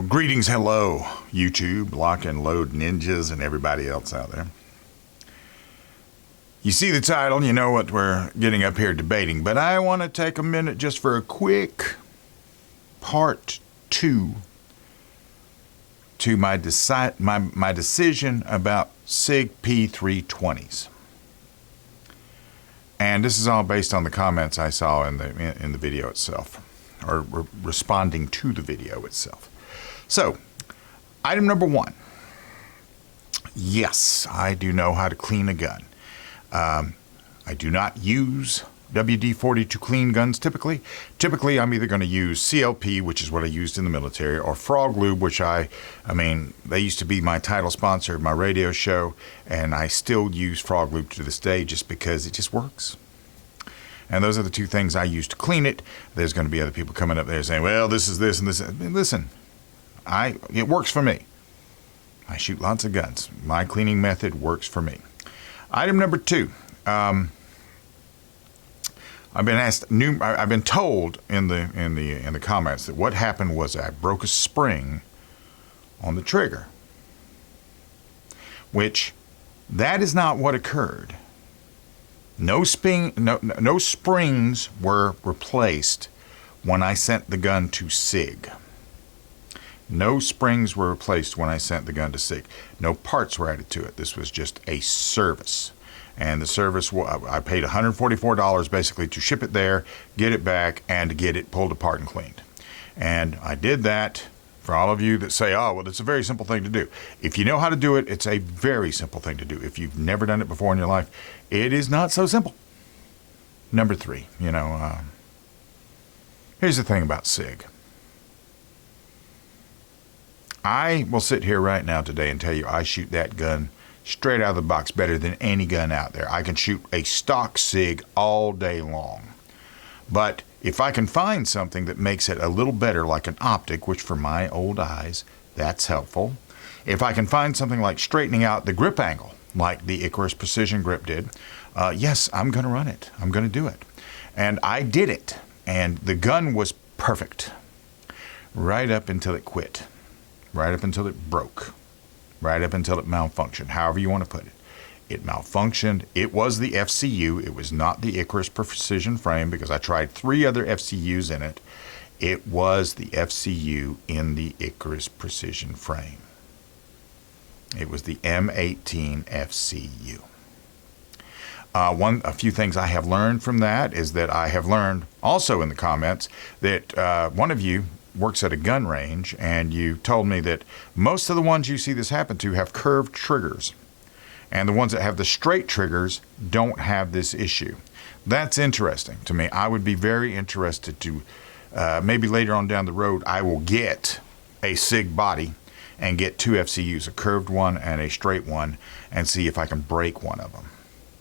Well, greetings, hello, YouTube, lock and load ninjas, and everybody else out there. You see the title, you know what we're getting up here debating, but I want to take a minute just for a quick part 2 to my decision about SIG P320s. And this is all based on the comments I saw in the video itself, or responding to the video itself. So, item number 1. Yes, I do know how to clean a gun. I do not use WD-40 to clean guns typically. Typically, I'm either going to use CLP, which is what I used in the military, or Frog Lube, which I mean, they used to be my title sponsor of my radio show, and I still use Frog Lube to this day just because it just works. And those are the two things I use to clean it. There's going to be other people coming up there saying, well, this is this and this. I mean, listen, it works for me. I shoot lots of guns. My cleaning method works for me. Item number 2. I've been told in the comments that what happened was I broke a spring on the trigger, which that is not what occurred. No springs were replaced when I sent the gun to SIG. No springs were replaced when I sent the gun to SIG. No parts were added to it. This was just a service. And the service, I paid $144 basically to ship it there, get it back, and to get it pulled apart and cleaned. And I did that. For all of you that say, oh, well, it's a very simple thing to do. If you know how to do it, it's a very simple thing to do. If you've never done it before in your life, it is not so simple. Number 3, here's the thing about SIG. I will sit here right now today and tell you I shoot that gun straight out of the box better than any gun out there. I can shoot a stock SIG all day long. But if I can find something that makes it a little better, like an optic, which for my old eyes, that's helpful. If I can find something like straightening out the grip angle, like the Icarus Precision Grip did, yes, I'm going to run it. I'm going to do it. And I did it. And the gun was perfect. Right up until it quit. Right up until it broke. Right up until it malfunctioned, however you want to put it. It malfunctioned. It was the FCU. It was not the Icarus Precision Frame because I tried 3 other FCUs in it. It was the FCU in the Icarus Precision Frame. It was the M18 FCU. A few things I have learned from that is that I have learned also in the comments that one of you works at a gun range, and you told me that most of the ones you see this happen to have curved triggers, and the ones that have the straight triggers don't have this issue. That's interesting to me. I would be very interested to maybe later on down the road I will get a SIG body and get 2 FCUs, a curved one and a straight one, and see if I can break one of them.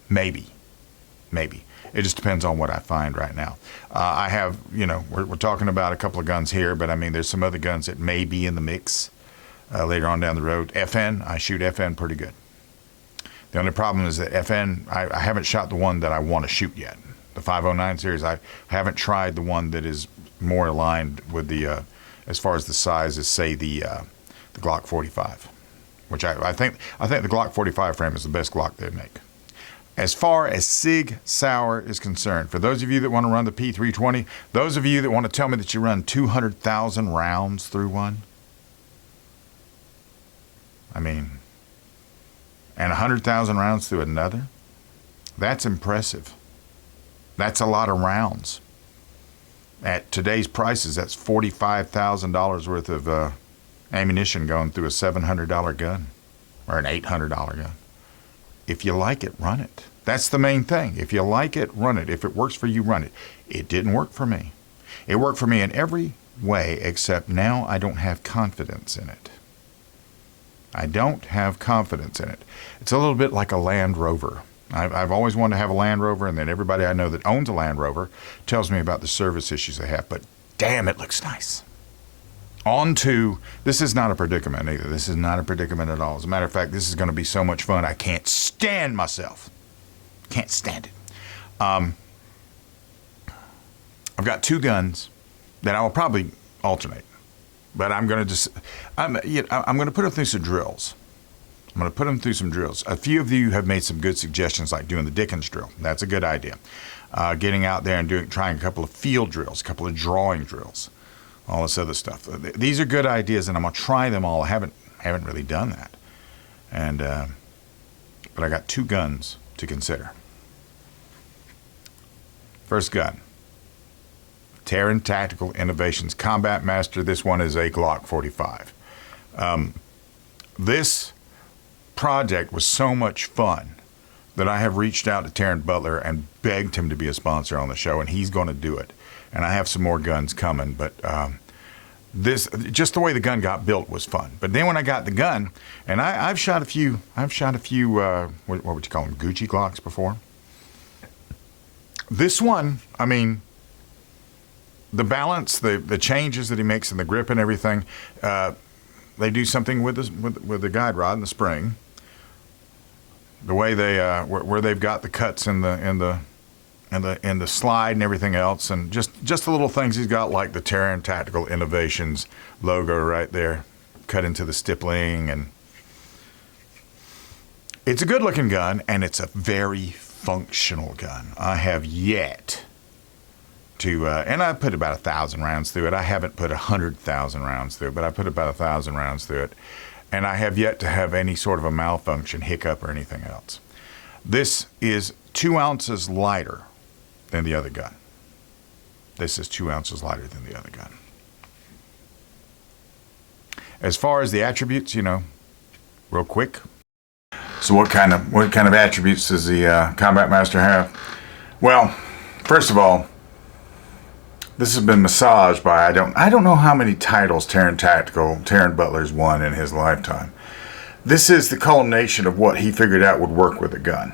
Maybe. It just depends on what I find right now. I have, we're talking about a couple of guns here, but I mean, there's some other guns that may be in the mix later on down the road. FN, I shoot FN pretty good. The only problem is that FN, I haven't shot the one that I want to shoot yet. The 509 series, I haven't tried the one that is more aligned with the, as far as the size as, say, the Glock 45, which I think the Glock 45 frame is the best Glock they make. As far as SIG Sauer is concerned, for those of you that want to run the P320, those of you that want to tell me that you run 200,000 rounds through one, I mean, and 100,000 rounds through another, that's impressive. That's a lot of rounds. At today's prices, that's $45,000 worth of ammunition going through a $700 gun or an $800 gun. If you like it, run it. That's the main thing. If you like it, run it. If it works for you, run it. It didn't work for me. It worked for me in every way, except now I don't have confidence in it. I don't have confidence in it. It's a little bit like a Land Rover. I've always wanted to have a Land Rover, and then everybody I know that owns a Land Rover tells me about the service issues they have, but damn, it looks nice. On to, this is not a predicament either. This is not a predicament at all. As a matter of fact, this is going to be so much fun. I can't stand myself. Can't stand it. I've got 2 guns that I will probably alternate. But I'm going to just, I'm going to put them through some drills. I'm going to put them through some drills. A few of you have made some good suggestions, like doing the Dickens drill. That's a good idea. Getting out there and trying a couple of field drills, a couple of drawing drills, all this other stuff. These are good ideas, and I'm going to try them all. I haven't really done that. And but I got 2 guns to consider. First gun, Taran Tactical Innovations Combat Master. This one is a Glock 45. This project was so much fun that I have reached out to Taran Butler and begged him to be a sponsor on the show, and he's going to do it. And I have some more guns coming, but this, just the way the gun got built was fun. But then when I got the gun, and I've shot a few, what would you call them, Gucci Glocks before. This one, I mean, the balance, the changes that he makes in the grip and everything, they do something with the guide rod and the spring. The way they where they've got the cuts in the slide and everything else, and just the little things he's got, like the Taran Tactical Innovations logo right there, cut into the stippling, and it's a good looking gun, and it's a very functional gun. I have yet to, and I put about 1,000 rounds through it. I haven't put 100,000 rounds through it, but I put about 1,000 rounds through it. And I have yet to have any sort of a malfunction, hiccup, or anything else. This is 2 ounces lighter than the other gun. This is 2 ounces lighter than the other gun. As far as the attributes, real quick. So what kind of attributes does the Combat Master have? Well, first of all, this has been massaged by, I don't know how many titles Taran Butler's won in his lifetime. This is the culmination of what he figured out would work with a gun.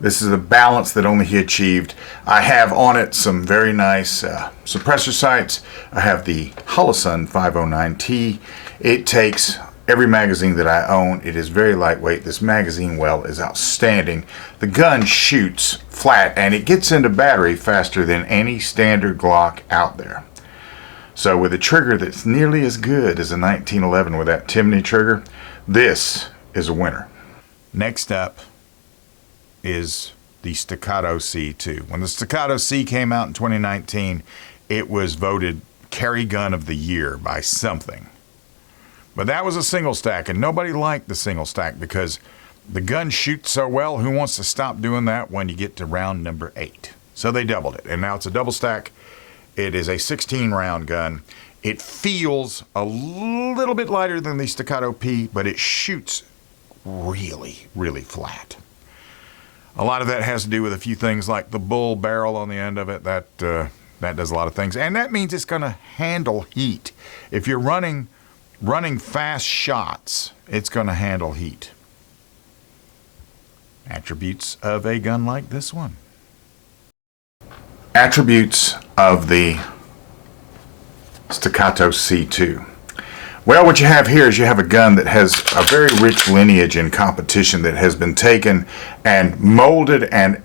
This is a balance that only he achieved. I have on it some very nice suppressor sights. I have the Holosun 509T. It takes every magazine that I own. It is very lightweight. This magazine well is outstanding. The gun shoots flat, and it gets into battery faster than any standard Glock out there. So with a trigger that's nearly as good as a 1911 with that Timney trigger, this is a winner. Next up is the Staccato C2. When the Staccato C came out in 2019, it was voted carry gun of the year by something. But that was a single stack, and nobody liked the single stack because the gun shoots so well. Who wants to stop doing that when you get to round number 8? So they doubled it, and now it's a double stack. It is a 16-round gun. It feels a little bit lighter than the Staccato P, but it shoots really, really flat. A lot of that has to do with a few things like the bull barrel on the end of it. That does a lot of things, and that means it's going to handle heat. If you're running fast shots, it's going to handle heat. Attributes of a gun like this one. Attributes of the Staccato C2. Well, what you have here is you have a gun that has a very rich lineage in competition that has been taken and molded, and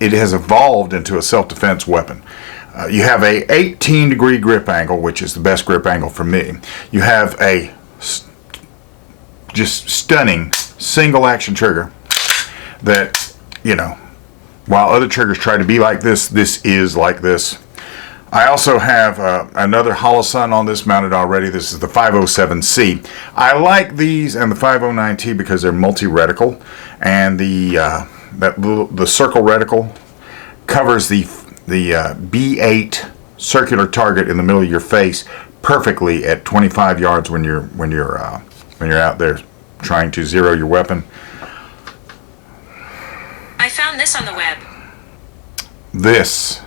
it has evolved into a self-defense weapon. You have a 18-degree grip angle, which is the best grip angle for me. You have a just stunning single action trigger that, while other triggers try to be like this, this is like this. I also have another Holosun on this mounted already. This is the 507C. I like these and the 509T because they're multi-reticle, and the circle reticle covers the B8 circular target in the middle of your face perfectly at 25 yards when you're out there trying to zero your weapon. I found this on the web. This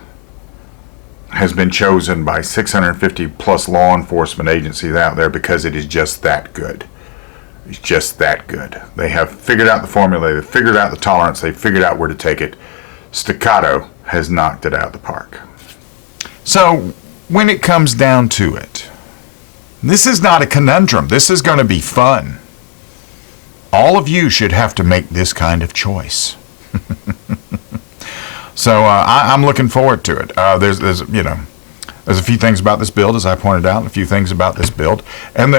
has been chosen by 650 plus law enforcement agencies out there because it is just that good. It's just that good. They have figured out the formula, they've figured out the tolerance, they've figured out where to take it. Staccato has knocked it out of the park. So when it comes down to it, this is not a conundrum. This is going to be fun. All of you should have to make this kind of choice. So I'm looking forward to it. There's There's a few things about this build, as I pointed out, and a few things about this build. And,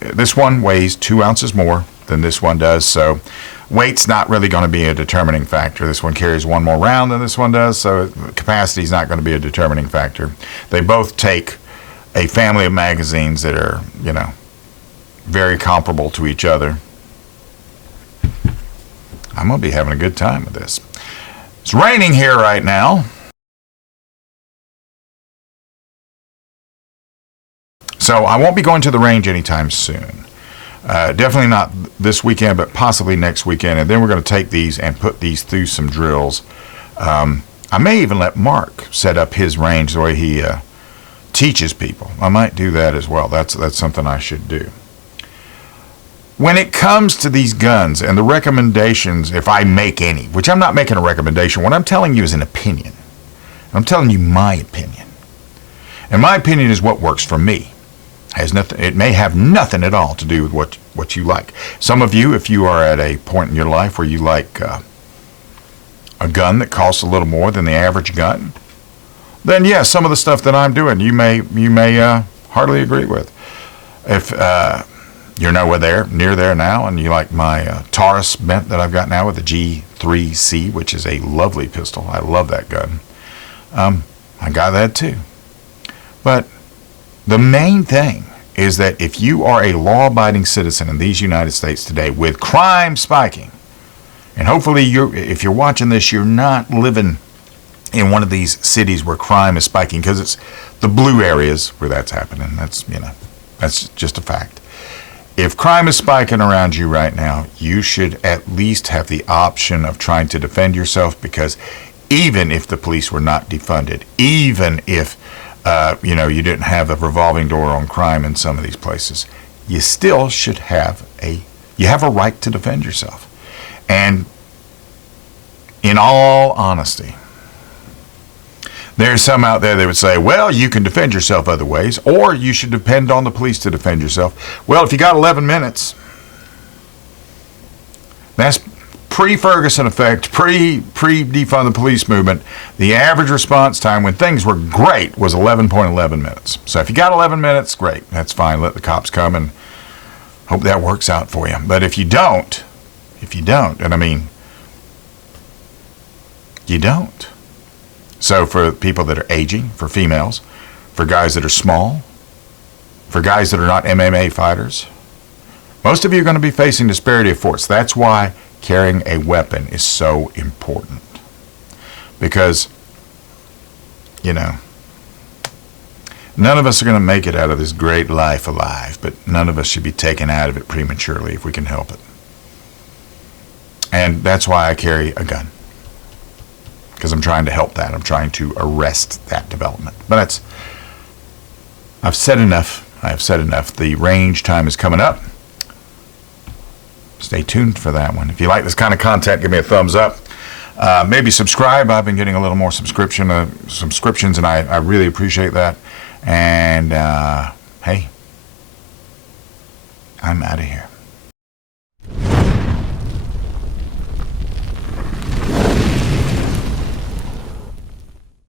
this one weighs 2 ounces more than this one does, so weight's not really going to be a determining factor. This one carries 1 more round than this one does, so capacity is not going to be a determining factor. They both take a family of magazines that are, very comparable to each other. I'm going to be having a good time with this. It's raining here right now. So I won't be going to the range anytime soon. Definitely not this weekend, but possibly next weekend. And then we're going to take these and put these through some drills. I may even let Mark set up his range the way he teaches people. I might do that as well. That's something I should do. When it comes to these guns and the recommendations, if I make any, which I'm not making a recommendation, what I'm telling you is an opinion. I'm telling you my opinion. And my opinion is what works for me. It may have nothing at all to do with what you like. Some of you, if you are at a point in your life where you like a gun that costs a little more than the average gun, then yes, some of the stuff that I'm doing you may hardly agree with. If you're near there now, and you like my Taurus bent that I've got now with the G3C, which is a lovely pistol. I love that gun. I got that too. But the main thing is that if you are a law-abiding citizen in these United States today with crime spiking, and hopefully if you're watching this, you're not living in one of these cities where crime is spiking, because it's the blue areas where that's happening. That's just a fact. If crime is spiking around you right now, you should at least have the option of trying to defend yourself, because even if the police were not defunded, even if you didn't have a revolving door on crime in some of these places, you still should have a right to defend yourself. And in all honesty, there's some out there that would say, well, you can defend yourself other ways, or you should depend on the police to defend yourself. Well, if you got 11 minutes, that's pre-Ferguson effect, pre-defund the police movement. The average response time when things were great was 11.11 minutes. So if you got 11 minutes, great. That's fine. Let the cops come, and hope that works out for you. But if you don't, and I mean, you don't. So for people that are aging, for females, for guys that are small, for guys that are not MMA fighters, most of you are going to be facing disparity of force. That's why carrying a weapon is so important. Because, none of us are going to make it out of this great life alive, but none of us should be taken out of it prematurely if we can help it. And that's why I carry a gun. Because I'm trying to help that. I'm trying to arrest that development. But I've said enough. I have said enough. The range time is coming up. Stay tuned for that one. If you like this kind of content, give me a thumbs up. Maybe subscribe. I've been getting a little more subscriptions, and I really appreciate that. And, hey, I'm out of here.